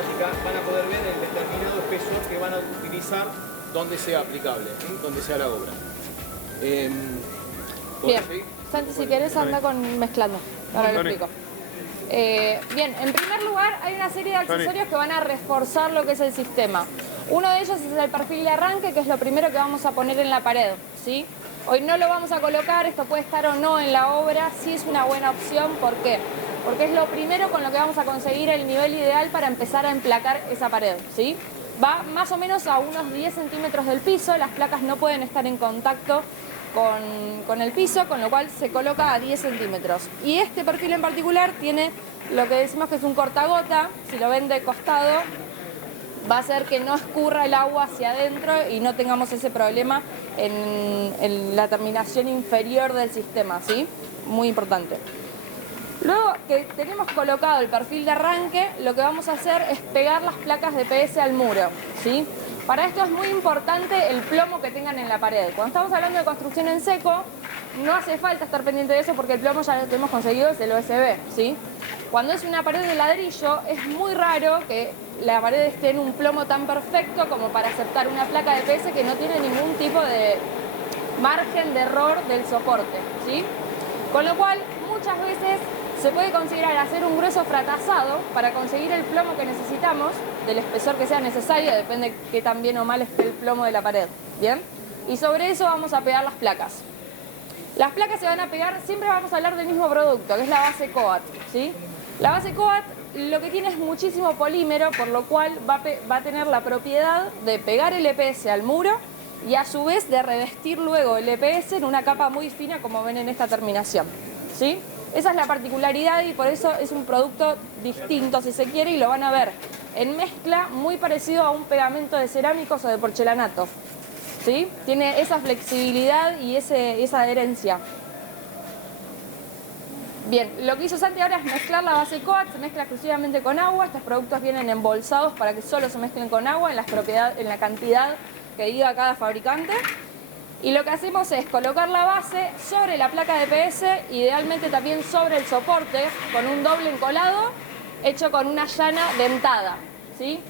esquemática van a poder ver el determinado espesor que van a utilizar donde sea aplicable, donde sea la obra. Bien, Santi, si querés anda mezclando, ahora lo explico. Bien, en primer lugar hay una serie de accesorios que van a reforzar lo que es el sistema. Uno de ellos es el perfil de arranque, que es lo primero que vamos a poner en la pared, ¿sí? Hoy no lo vamos a colocar, esto puede estar o no en la obra, sí es una buena opción. ¿Por qué? Porque es lo primero con lo que vamos a conseguir el nivel ideal para empezar a emplacar esa pared, ¿sí? Va más o menos a unos 10 centímetros del piso, las placas no pueden estar en contacto con el piso, con lo cual se coloca a 10 centímetros. Y este perfil en particular tiene lo que decimos que es un cortagota, si lo ven de costado, va a hacer que no escurra el agua hacia adentro y no tengamos ese problema en la terminación inferior del sistema, ¿sí? Muy importante. Luego que tenemos colocado el perfil de arranque, lo que vamos a hacer es pegar las placas de PS al muro, ¿sí? Para esto es muy importante el plomo que tengan en la pared. Cuando estamos hablando de construcción en seco, no hace falta estar pendiente de eso porque el plomo ya lo hemos conseguido desde el OSB, ¿sí? Cuando es una pared de ladrillo, es muy raro que la pared esté en un plomo tan perfecto como para aceptar una placa de PS que no tiene ningún tipo de margen de error del soporte, ¿sí? Con lo cual, muchas veces se puede considerar hacer un grueso fracasado para conseguir el plomo que necesitamos, del espesor que sea necesario, depende qué tan bien o mal esté el plomo de la pared, ¿bien? Y sobre eso vamos a pegar las placas. Las placas se van a pegar, siempre vamos a hablar del mismo producto, que es la base Coat, ¿sí? La base Coat lo que tiene es muchísimo polímero, por lo cual va a tener la propiedad de pegar el EPS al muro y a su vez de revestir luego el EPS en una capa muy fina como ven en esta terminación, ¿sí? Esa es la particularidad y por eso es un producto distinto si se quiere y lo van a ver en mezcla muy parecido a un pegamento de cerámicos o de porcelanato, ¿sí? Tiene esa flexibilidad y esa adherencia. Bien, lo que hizo Santi ahora es mezclar la base Coat, se mezcla exclusivamente con agua. Estos productos vienen embolsados para que solo se mezclen con agua en la cantidad que diga cada fabricante. Y lo que hacemos es colocar la base sobre la placa de PS, idealmente también sobre el soporte, con un doble encolado hecho con una llana dentada, ¿sí?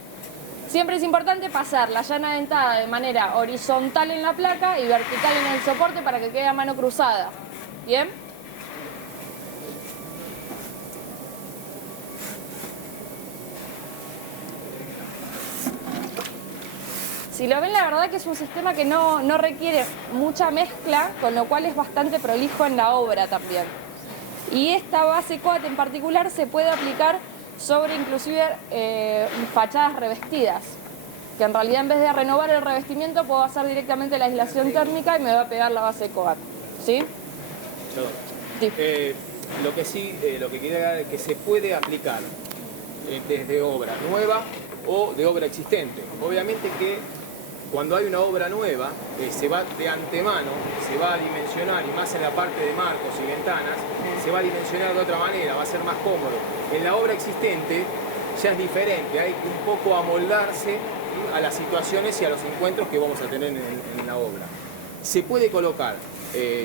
Siempre es importante pasar la llana dentada de manera horizontal en la placa y vertical en el soporte para que quede a mano cruzada, ¿bien? Si lo ven, la verdad que es un sistema que no requiere mucha mezcla, con lo cual es bastante prolijo en la obra también. Y esta base Coat en particular se puede aplicar sobre inclusive fachadas revestidas, que en realidad en vez de renovar el revestimiento puedo hacer directamente la aislación térmica y me va a pegar la base Coat, ¿sí? Sí. Lo que queda es que se puede aplicar desde obra nueva o de obra existente. Obviamente que cuando hay una obra nueva, se va de antemano, se va a dimensionar, y más en la parte de marcos y ventanas, se va a dimensionar de otra manera, va a ser más cómodo. En la obra existente ya es diferente, hay que un poco amoldarse a las situaciones y a los encuentros que vamos a tener en la obra. Se puede colocar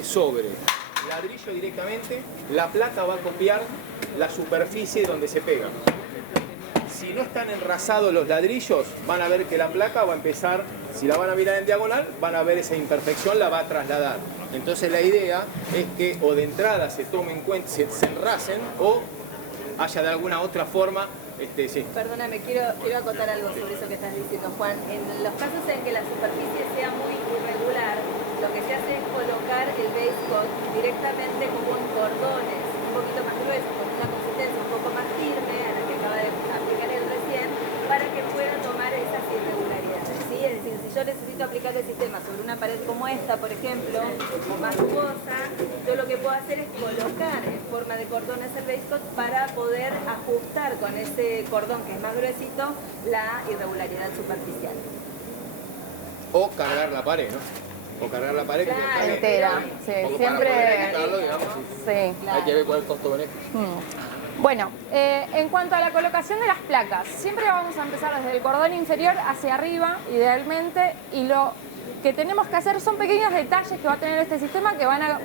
sobre ladrillo directamente, la placa va a copiar la superficie donde se pega. Si no están enrasados los ladrillos, van a ver que la placa va a empezar, si la van a mirar en diagonal, van a ver esa imperfección, la va a trasladar. Entonces la idea es que o de entrada se tomen en cuenta, se enrasen o haya de alguna otra forma. Sí. Perdóname, quiero acotar algo sobre eso que estás diciendo, Juan. En los casos en que la superficie sea muy irregular, lo que se hace es colocar el base coat directamente como en cordones, un poquito más gruesos, con una consistencia un poco más firme a la que acaba de aplicar él recién, para que pueda tomar esas irregularidades, ¿sí? Es decir, si yo necesito aplicar el sistema sobre una pared como esta, por ejemplo, o más rugosa, yo lo que puedo hacer es colocar en forma de cordones el base coat para poder ajustar con ese cordón que es más gruesito la irregularidad superficial. O cargar la pared, ¿no? O cargar la pared, claro, que entera, sí, siempre. Sí, claro. Hay que ver cuál es el costo-beneficio. Bueno, en cuanto a la colocación de las placas, siempre vamos a empezar desde el cordón inferior hacia arriba, idealmente, y lo que tenemos que hacer son pequeños detalles que va a tener este sistema que van a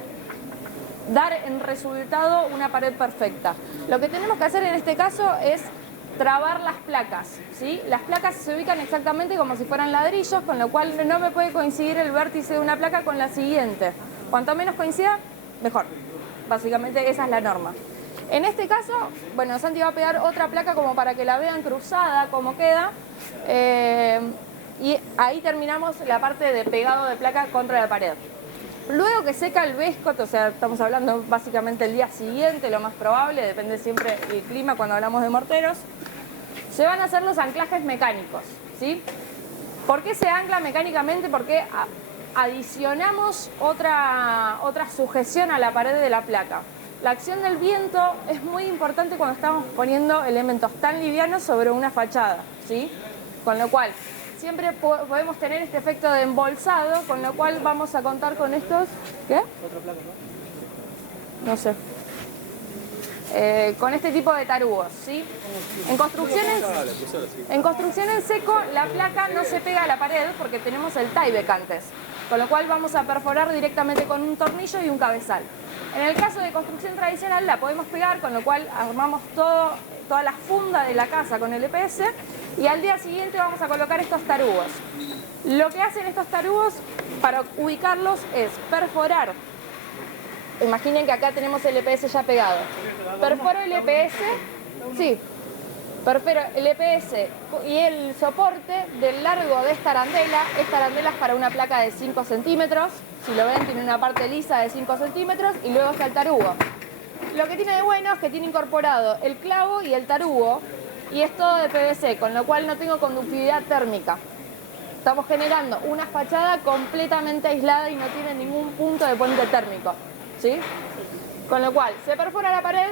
dar en resultado una pared perfecta. Lo que tenemos que hacer en este caso es trabar las placas, ¿sí? Las placas se ubican exactamente como si fueran ladrillos, con lo cual no me puede coincidir el vértice de una placa con la siguiente. Cuanto menos coincida, mejor. Básicamente esa es la norma. En este caso, bueno, Santi va a pegar otra placa como para que la vean cruzada, cómo queda. Y ahí terminamos la parte de pegado de placa contra la pared. Luego que seca el Bescot, o sea, estamos hablando básicamente el día siguiente, lo más probable, depende siempre del clima cuando hablamos de morteros, se van a hacer los anclajes mecánicos, ¿sí? ¿Por qué se ancla mecánicamente? Porque adicionamos otra sujeción a la pared de la placa. La acción del viento es muy importante cuando estamos poniendo elementos tan livianos sobre una fachada, ¿sí? Con lo cual, siempre podemos tener este efecto de embolsado, con lo cual vamos a contar con estos... ¿Qué? Otra placa, ¿no? No sé. Con este tipo de tarugos, ¿sí? En construcción en seco, la placa no se pega a la pared porque tenemos el tieback antes, con lo cual vamos a perforar directamente con un tornillo y un cabezal. En el caso de construcción tradicional la podemos pegar, con lo cual armamos toda la funda de la casa con el EPS y al día siguiente vamos a colocar estos tarugos. Lo que hacen estos tarugos para ubicarlos es perforar. Imaginen que acá tenemos el EPS ya pegado. Perforo el EPS, sí, perforo el EPS y el soporte del largo de esta arandela. Esta arandela es para una placa de 5 centímetros. Si lo ven, tiene una parte lisa de 5 centímetros y luego está el tarugo. Lo que tiene de bueno es que tiene incorporado el clavo y el tarugo y es todo de PVC, con lo cual no tengo conductividad térmica. Estamos generando una fachada completamente aislada y no tiene ningún punto de puente térmico, ¿sí? Con lo cual se perfora la pared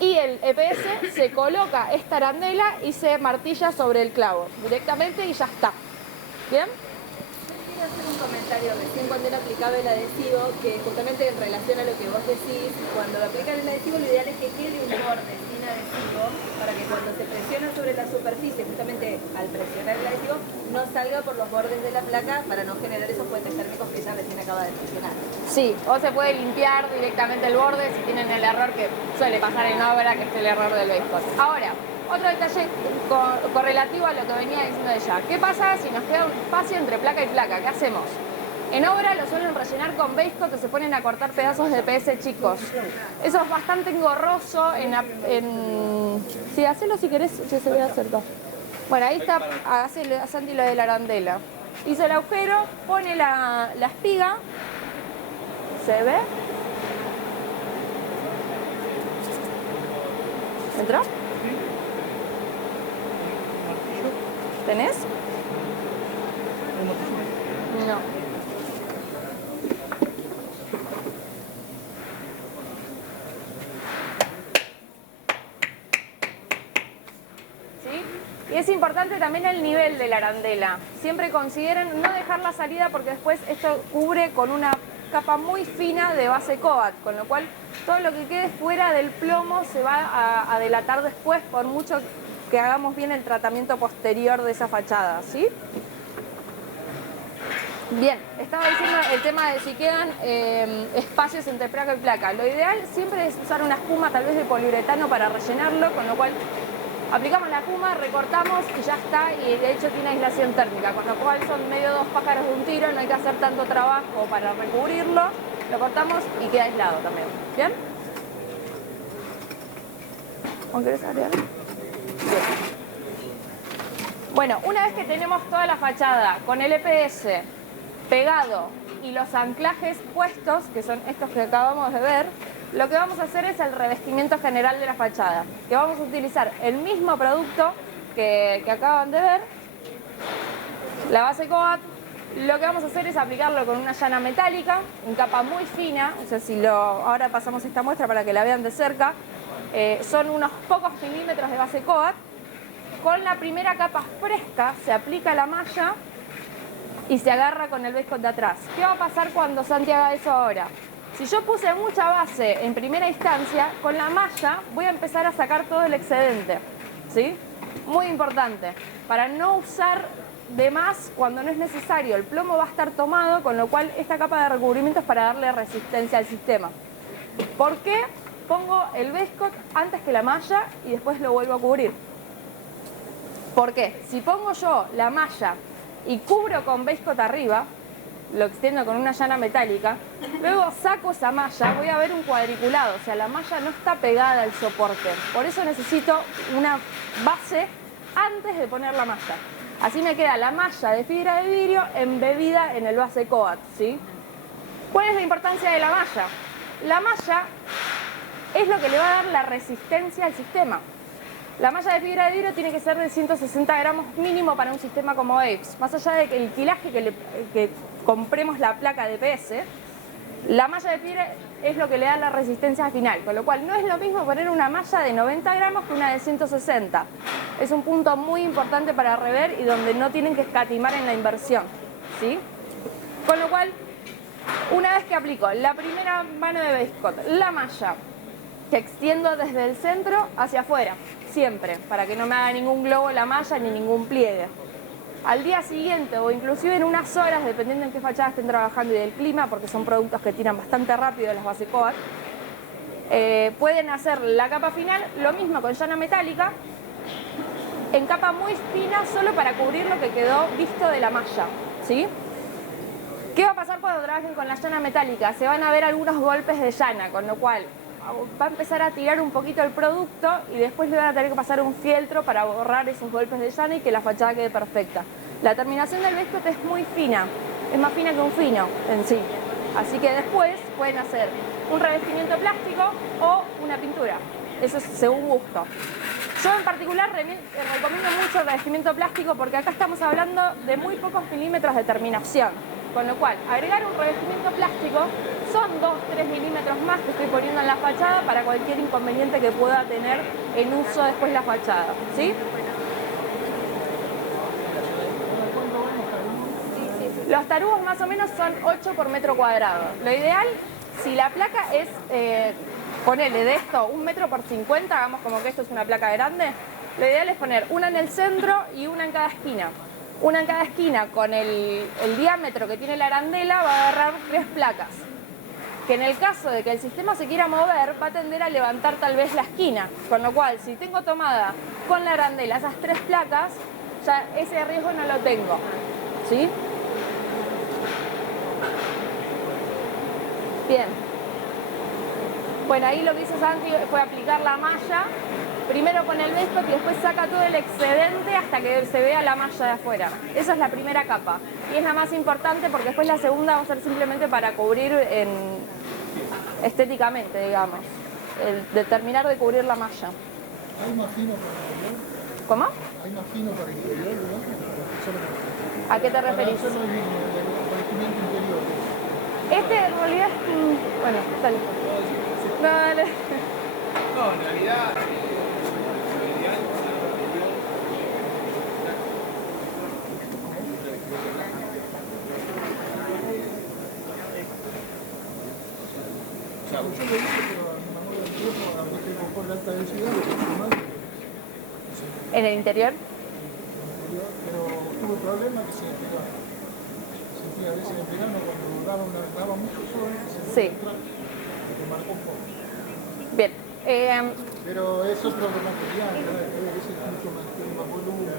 y el EPS se coloca esta arandela y se martilla sobre el clavo directamente y ya está. ¿Bien? Quiero hacer un comentario recién cuando él aplicaba el adhesivo, que justamente en relación a lo que vos decís, cuando lo aplican el adhesivo lo ideal es que quede un borde sin adhesivo para que cuando se presiona sobre la superficie, justamente al presionar el adhesivo, no salga por los bordes de la placa para no generar esos puentes térmicos que ella recién acaba de mencionar. Sí, o se puede limpiar directamente el borde si tienen el error que suele pasar en obra, que es el error del Bescot. Ahora, otro detalle correlativo a lo que venía diciendo ella. ¿Qué pasa si nos queda un espacio entre placa y placa? ¿Qué hacemos? En obra lo suelen rellenar con Bescot o se ponen a cortar pedazos de PS chicos. Eso es bastante engorroso Sí, hacelo si querés, que se vea cerca. Bueno, ahí está, hace a Santi lo de la arandela. Hizo el agujero, pone la espiga. ¿Se ve? ¿Entró? ¿Tenés? No. ¿Sí? Y es importante también el nivel de la arandela. Siempre consideren no dejar la salida porque después esto cubre con una capa muy fina de base coat, con lo cual todo lo que quede fuera del plomo se va a delatar después por mucho que hagamos bien el tratamiento posterior de esa fachada, ¿sí? Bien, estaba diciendo el tema de si quedan espacios entre placa y placa. Lo ideal siempre es usar una espuma tal vez de poliuretano para rellenarlo, con lo cual aplicamos la espuma, recortamos y ya está, y de hecho tiene aislación térmica, con lo cual son medio dos pájaros de un tiro, no hay que hacer tanto trabajo para recubrirlo, lo cortamos y queda aislado también. ¿Bien? ¿O querés agregar? Bueno, una vez que tenemos toda la fachada con el EPS pegado y los anclajes puestos, que son estos que acabamos de ver, lo que vamos a hacer es el revestimiento general de la fachada, que vamos a utilizar el mismo producto que acaban de ver, la base coat. Lo que vamos a hacer es aplicarlo con una llana metálica, en capa muy fina, o sea, ahora pasamos esta muestra para que la vean de cerca. Son unos pocos milímetros de base coat. Con la primera capa fresca se aplica la malla y se agarra con el Bescot de atrás. ¿Qué va a pasar cuando Santi haga eso ahora? Si yo puse mucha base en primera instancia, con la malla voy a empezar a sacar todo el excedente, ¿sí? Muy importante, para no usar de más cuando no es necesario. El plomo va a estar tomado, con lo cual esta capa de recubrimiento es para darle resistencia al sistema. ¿Por qué pongo el Bescot antes que la malla y después lo vuelvo a cubrir? ¿Por qué? Si pongo yo la malla y cubro con base coat arriba, lo extiendo con una llana metálica, luego saco esa malla, voy a ver un cuadriculado, o sea, la malla no está pegada al soporte. Por eso necesito una base antes de poner la malla. Así me queda la malla de fibra de vidrio embebida en el base coat, ¿sí? ¿Cuál es la importancia de la malla? La malla es lo que le va a dar la resistencia al sistema. La malla de fibra de vidrio tiene que ser de 160 gramos mínimo para un sistema como Apes. Más allá de que el quilaje que compremos la placa de PS, la malla de fibra es lo que le da la resistencia final, con lo cual no es lo mismo poner una malla de 90 gramos que una de 160. Es un punto muy importante para rever y donde no tienen que escatimar en la inversión, ¿sí? Con lo cual, una vez que aplico la primera mano de base coat, la malla, que extiendo desde el centro hacia afuera, siempre, para que no me haga ningún globo la malla ni ningún pliegue. Al día siguiente o inclusive en unas horas, dependiendo en qué fachada estén trabajando y del clima, porque son productos que tiran bastante rápido las base coat, pueden hacer la capa final, lo mismo con llana metálica, en capa muy fina solo para cubrir lo que quedó visto de la malla, ¿sí? ¿Qué va a pasar cuando trabajen con la llana metálica? Se van a ver algunos golpes de llana, con lo cual va a empezar a tirar un poquito el producto y después le van a tener que pasar un fieltro para borrar esos golpes de llana y que la fachada quede perfecta. La terminación del base coat es muy fina, es más fina que un fino en sí. Así que después pueden hacer un revestimiento plástico o una pintura. Eso es según gusto. Yo en particular recomiendo mucho el revestimiento plástico porque acá estamos hablando de muy pocos milímetros de terminación. Con lo cual, agregar un revestimiento plástico son 2-3 milímetros más que estoy poniendo en la fachada para cualquier inconveniente que pueda tener en uso después la fachada, ¿sí? Los tarugos más o menos son 8 por metro cuadrado. Lo ideal, si la placa es, ponele de esto 1 metro por 50, hagamos como que esto es una placa grande, lo ideal es poner una en el centro y una en cada esquina. Una en cada esquina con el diámetro que tiene la arandela va a agarrar 3 placas. Que en el caso de que el sistema se quiera mover, va a tender a levantar tal vez la esquina. Con lo cual, si tengo tomada con la arandela esas 3 placas, ya ese riesgo no lo tengo, ¿sí? Bien. Bueno, ahí lo que hizo Santi fue aplicar la malla. Primero pone el base coat y después saca todo el excedente hasta que se vea la malla de afuera. Esa es la primera capa. Y es la más importante porque después la segunda va a ser simplemente para cubrir estéticamente, digamos. De terminar de cubrir la malla. ¿Hay más fino para el interior? ¿Cómo? ¿Hay más fino para el interior, ¿no? ¿A qué te referís? Para hacerlo el revestimiento interior. Este en realidad es... Bueno, dale. Dale. No, en realidad... Yo lo hice, pero a mi mamá del tiempo, habría que comprar la alta densidad, ¿En el interior? pero tuve problemas que se pegaba. Sentía a veces en verano cuando daba mucho sol, Sí. me marcó un poco. Bien. Pero es otro material, ¿verdad? A veces tiene más volumen.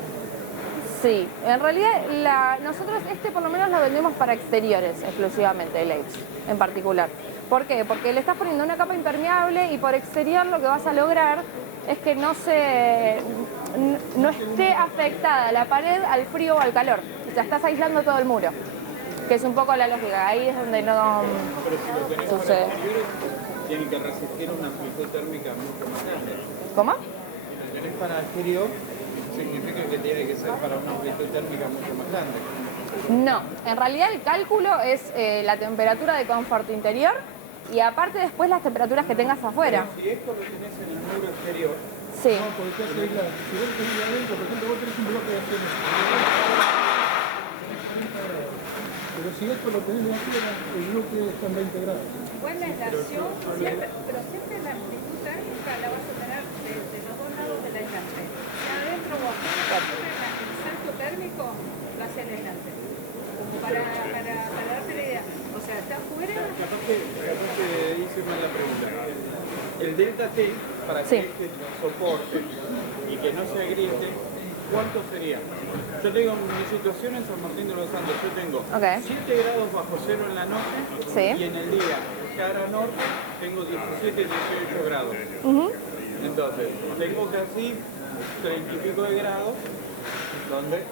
Sí, en realidad nosotros por lo menos lo vendemos para exteriores exclusivamente, el Apes en particular. ¿Por qué? Porque le estás poniendo una capa impermeable y por exterior lo que vas a lograr es que no esté afectada la pared al frío o al calor. O sea, estás aislando todo el muro, que es un poco la lógica. Ahí es donde no sucede. Tienen que resistir una amplitud térmica mucho más grande. ¿Cómo? Si lo tenés para exterior, significa que tiene que ser para una amplitud térmica mucho más grande. No, en realidad el cálculo es la temperatura de confort interior y aparte después las temperaturas que tengas afuera. Si esto lo tenés en el muro exterior, Sí. No, porque te hace aislar. Si vos tenés adentro, por ejemplo, vos tenés un bloque de acero. Pero si esto lo tenés de afuera, el bloque está en 20 grados. Buena aislación, pero siempre la amplitud térmica la vas a tener de los dos lados del aislante. Sea adentro o afuera, siempre el salto térmico lo hace el aislante. Como para darte la idea. O sea, está afuera. capaz que hice mal la pregunta. El delta T, para Sí. que este lo soporte y que no se agriete, ¿cuánto sería? Yo tengo mi situación en San Martín de los Andes, yo tengo Ok. 7 grados bajo cero en la noche Sí. y en el día, cara norte, tengo 17, 18 grados. Ujú. Entonces, tengo casi 30 y pico de grados, donde,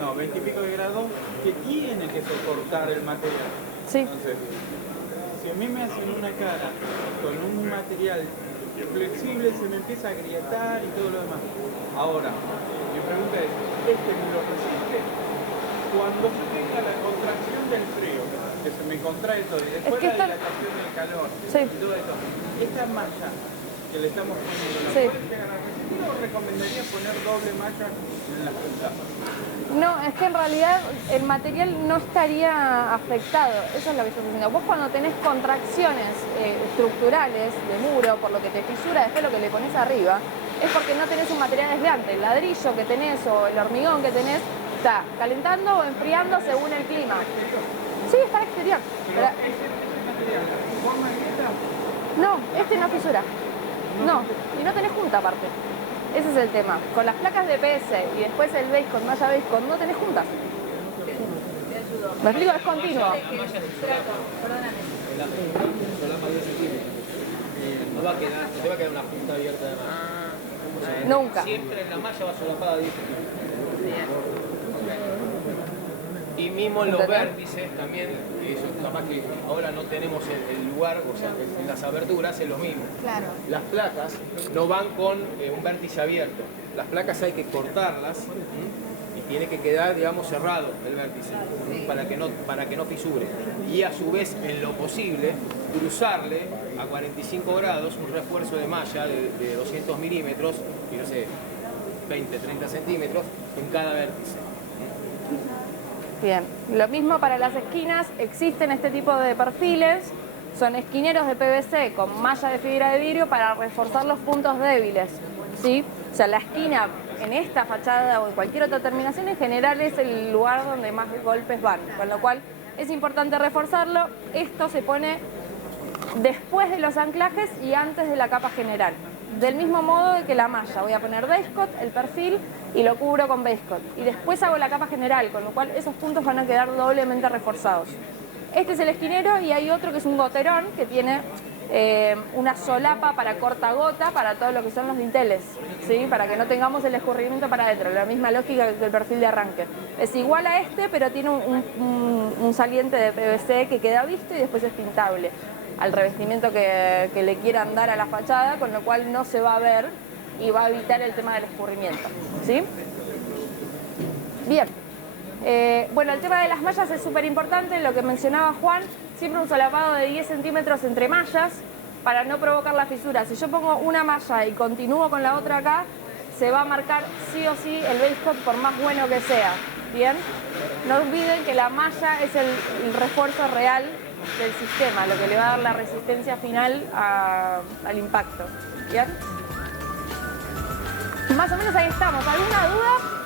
no, 20 y pico de grados que tiene que soportar el material. Sí. Entonces, si a mí me hacen una cara con un material flexible, se me empieza a agrietar y todo lo demás. Ahora, mi pregunta es, ¿este me lo resiste? Cuando yo tenga la contracción del frío, que se me contrae todo, y después que la esta- dilatación del calor, Sí. y todo esto, esta malla que le estamos poniendo, ¿la Sí. pueden llegar a resistir o recomendaría poner doble malla en la punta? No, es que en realidad el material no estaría afectado, eso es lo que estoy diciendo. Vos cuando tenés contracciones estructurales de muro, por lo que te fisura después lo que le pones arriba, es porque no tenés un material aislante. El ladrillo que tenés o el hormigón que tenés está calentando o enfriando según el clima. Sí, está al exterior. Pero- no, este no fisura. No, y no tenés junta aparte. Ese es el tema. Con las placas de PS y después el base con malla base con no tenés juntas. Te ayudo. ¿Me explico? Es continuo. Perdóname. La punta solapa 10 centímetros. No va a quedar, no te va a quedar una punta abierta de malla. O sea, Nunca. siempre la malla va solapada 10 centímetros. Y mismo en los ¿Entendés? vértices también, que eso capaz que ahora no tenemos el lugar, o sea, que en las aberturas es lo mismo. Claro. Las placas no van con un vértice abierto. Las placas hay que cortarlas y tiene que quedar, digamos, cerrado el vértice para que no fisure. Y a su vez, en lo posible, cruzarle a 45 grados un refuerzo de malla de 200 milímetros, y no sé, 20, 30 centímetros en cada vértice. Bien, lo mismo para las esquinas, existen este tipo de perfiles, son esquineros de PVC con malla de fibra de vidrio para reforzar los puntos débiles, ¿sí? O sea, la esquina en esta fachada o en cualquier otra terminación en general es el lugar donde más golpes van, con lo cual es importante reforzarlo. Esto se pone después de los anclajes y antes de la capa general. Del mismo modo que la malla, voy a poner base coat, el perfil, y lo cubro con base coat. Y después hago la capa general, con lo cual esos puntos van a quedar doblemente reforzados. Este es el esquinero y hay otro que es un goterón, que tiene una solapa para corta-gota para todo lo que son los dinteles, ¿sí? Para que no tengamos el escurrimiento para adentro, la misma lógica que el perfil de arranque. Es igual a este, pero tiene un saliente de PVC que queda visto y después es pintable al revestimiento que le quieran dar a la fachada, con lo cual no se va a ver y va a evitar el tema del escurrimiento, ¿sí? Bien. Bueno, el tema de las mallas es súper importante, lo que mencionaba Juan, siempre un solapado de 10 centímetros entre mallas para no provocar la fisura. Si yo pongo una malla y continúo con la otra acá, se va a marcar sí o sí el base coat por más bueno que sea, ¿bien? No olviden que la malla es el refuerzo real del sistema, lo que le va a dar la resistencia final al impacto, ¿bien? Más o menos ahí estamos. ¿Alguna duda?